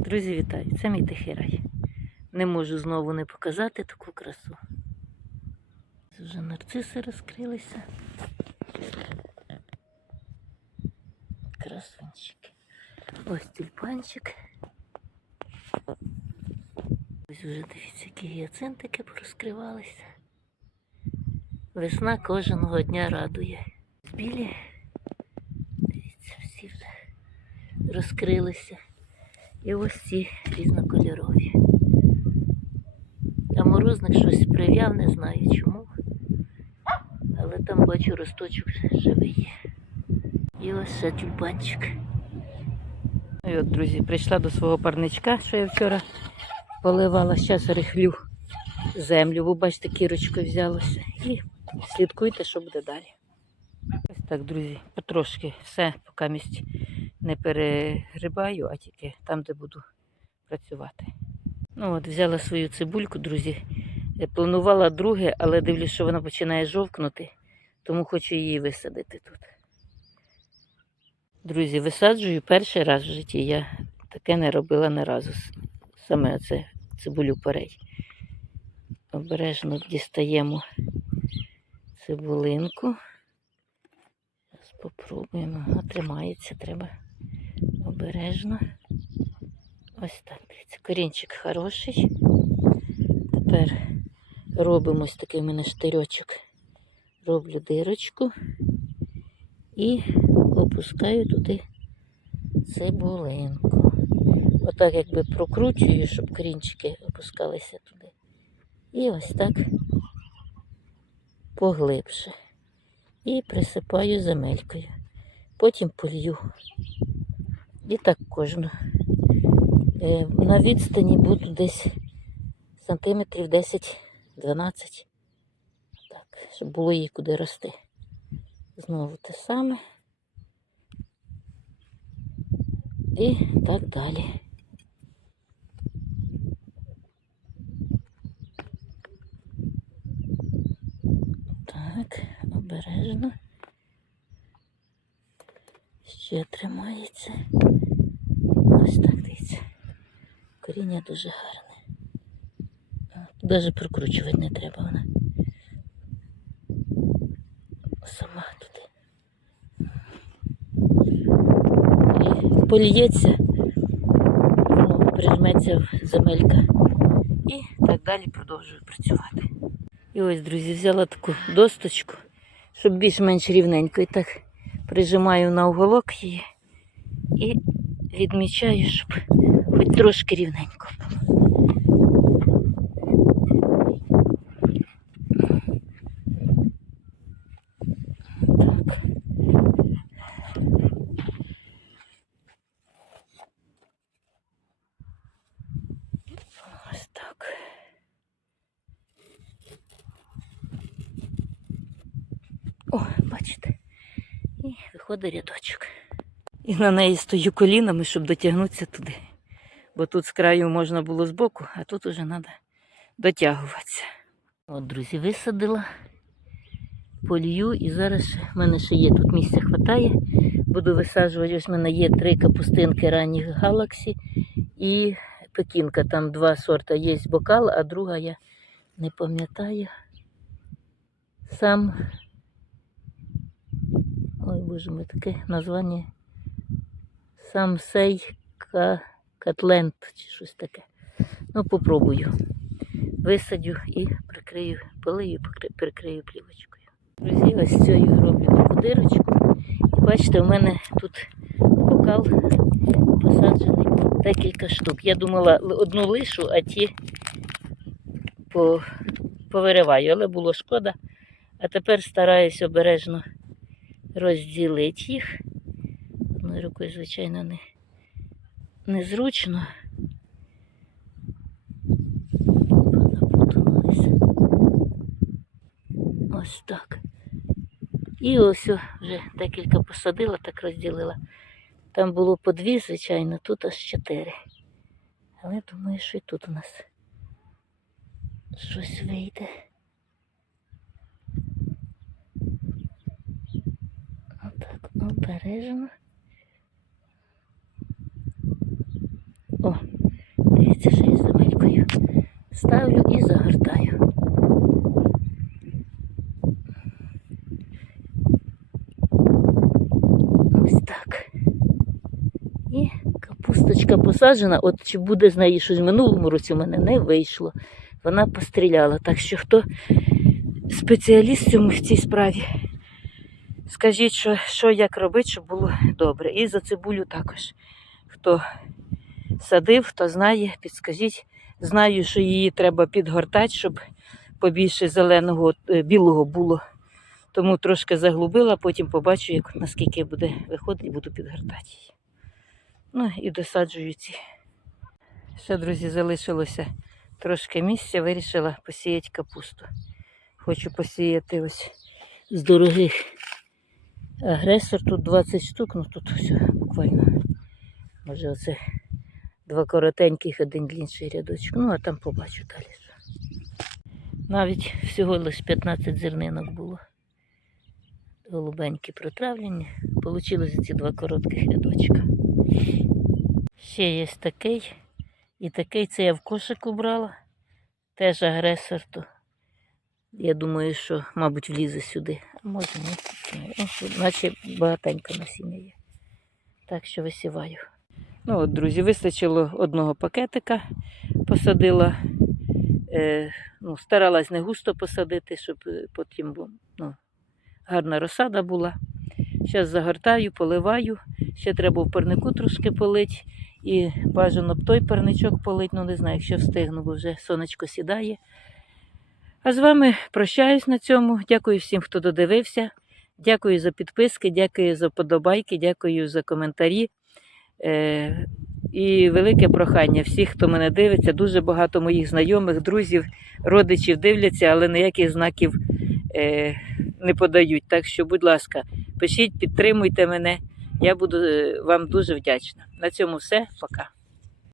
Друзі, вітаю! Це мій тихий рай. Не можу знову не показати таку красу. Вже нарциси розкрилися. Красунчики. Ось тюльпанчик. Ось вже дивіться, які гіацинтики порозкривалися. Весна кожного дня радує. Білі, дивіться, всі вже розкрилися. І ось ці різнокольорові. А морозник щось прив'яв, не знаю чому. Але там бачу росточок живий. І ось ще тюльпанчик. Ну і от, друзі, прийшла до свого парничка, що я вчора поливала. Зараз рихлю землю, бо бачите, кірочкою взялося. І слідкуйте, що буде далі. Ось так, друзі, потрошки все, поки місць не перегрибаю, а тільки там, де буду працювати. Ну от, взяла свою цибульку, друзі. Е, Планувала друге, але дивлюсь, що вона починає жовкнути, тому хочу її висадити тут. Друзі, висаджую перший раз в житті. Я таке не робила ні разу. Саме це цибулю порей. Обережно дістаємо цибулинку. Зараз попробуємо. Тримається, треба обережно. Ось так, дивіться, корінчик хороший. Тепер робимо ось такий в мене штирьочок. Роблю дирочку і опускаю туди цибулинку. Отак якби прокручую, щоб корінчики опускалися туди. І ось так поглибше. І присипаю земелькою. Потім полью. І так кожну. Е, На відстані буду десь сантиметрів 10-12. Так, щоб було їй куди рости. Знову те саме. І так далі. Так, обережно. Ще тримається. Ось так дивіться. Коріння дуже гарне. Навіть прокручувати не треба вона. Сама туди. І поліється, прижметься земелька. І так далі продовжую працювати. І ось, друзі, взяла таку досточку, щоб більш-менш рівненько. І так прижимаю на уголок її і відмічаю, щоб хоч трошки рівненько було. Так. Ось так. О, бачите. І виходить рядочок. І на неї стою колінами, щоб дотягнутися туди. Бо тут з краю можна було збоку, а тут уже треба дотягуватися. От, друзі, висадила, полью і зараз в мене ще є тут місця хватає. Буду висаджувати. Ось в мене є три капустинки ранніх галаксі і пекінка. Там два сорта є бокал, а друга я не пам'ятаю. Сам. Ой, боже мой, таке названня. Сам сей ка... катленд чи щось таке. Ну, попробую. Висадю і прикрию, покри- прикрию плівочкою. Друзі, ось цією роблю таку дирочку. І бачите, у мене тут бокал посаджений декілька штук. Я думала одну лишу, а ті по... повириваю, але було шкода. А тепер стараюсь обережно розділити їх. Одною рукою, звичайно, не, незручно. Ось так. І ось вже декілька посадила, так розділила. Там було по дві, звичайно, тут аж чотири. Але думаю, що і тут у нас щось вийде. Отак, обережно. О, дивіться, ще й земелькою. Ставлю і загортаю. Ось так. І капусточка посаджена. От чи буде з неї щось в минулому році у мене не вийшло. Вона постріляла. Так що хто спеціаліст в цьому в цій справі, скажіть, що, що як робити, щоб було добре. І за цибулю також. Хто садив, хто знає, підскажіть. Знаю, що її треба підгортати, щоб побільше зеленого е, білого було. Тому трошки заглубила, потім побачу, як наскільки буде виходити, і буду підгортати її. Ну і досаджую ці. Ще, друзі, залишилося трошки місця, вирішила посіяти капусту. Хочу посіяти ось з дорогих агресор. Тут 20 штук, ну тут все буквально. Може оце два коротеньких, один длінший рядочок. Ну, а там побачу далі. Навіть всього лише 15 зернинок було. Голубенькі протравлені. Получилось ці два коротких рядочка. Ще є такий. І такий це я в кошику брала. Теж агресор. То. Я думаю, що, мабуть, влізе сюди. А може ні. Наче багатенько насіння є. Так що висіваю. Ну от, друзі, вистачило одного пакетика. Посадила. Е, ну, старалась не густо посадити, щоб е, потім ну, гарна розсада була. Зараз загортаю, поливаю. Ще треба в парнику трошки полити. І бажано б той парничок полить, ну не знаю, якщо встигну, бо вже сонечко сідає. А з вами прощаюсь на цьому. Дякую всім, хто додивився. Дякую за підписки, дякую за подобайки, дякую за коментарі. Е, і велике прохання всіх, хто мене дивиться. Дуже багато моїх знайомих, друзів, родичів дивляться, але ніяких знаків е, не подають. Так що, будь ласка, пишіть, підтримуйте мене. Я буду е, вам дуже вдячна. На цьому все. Пока.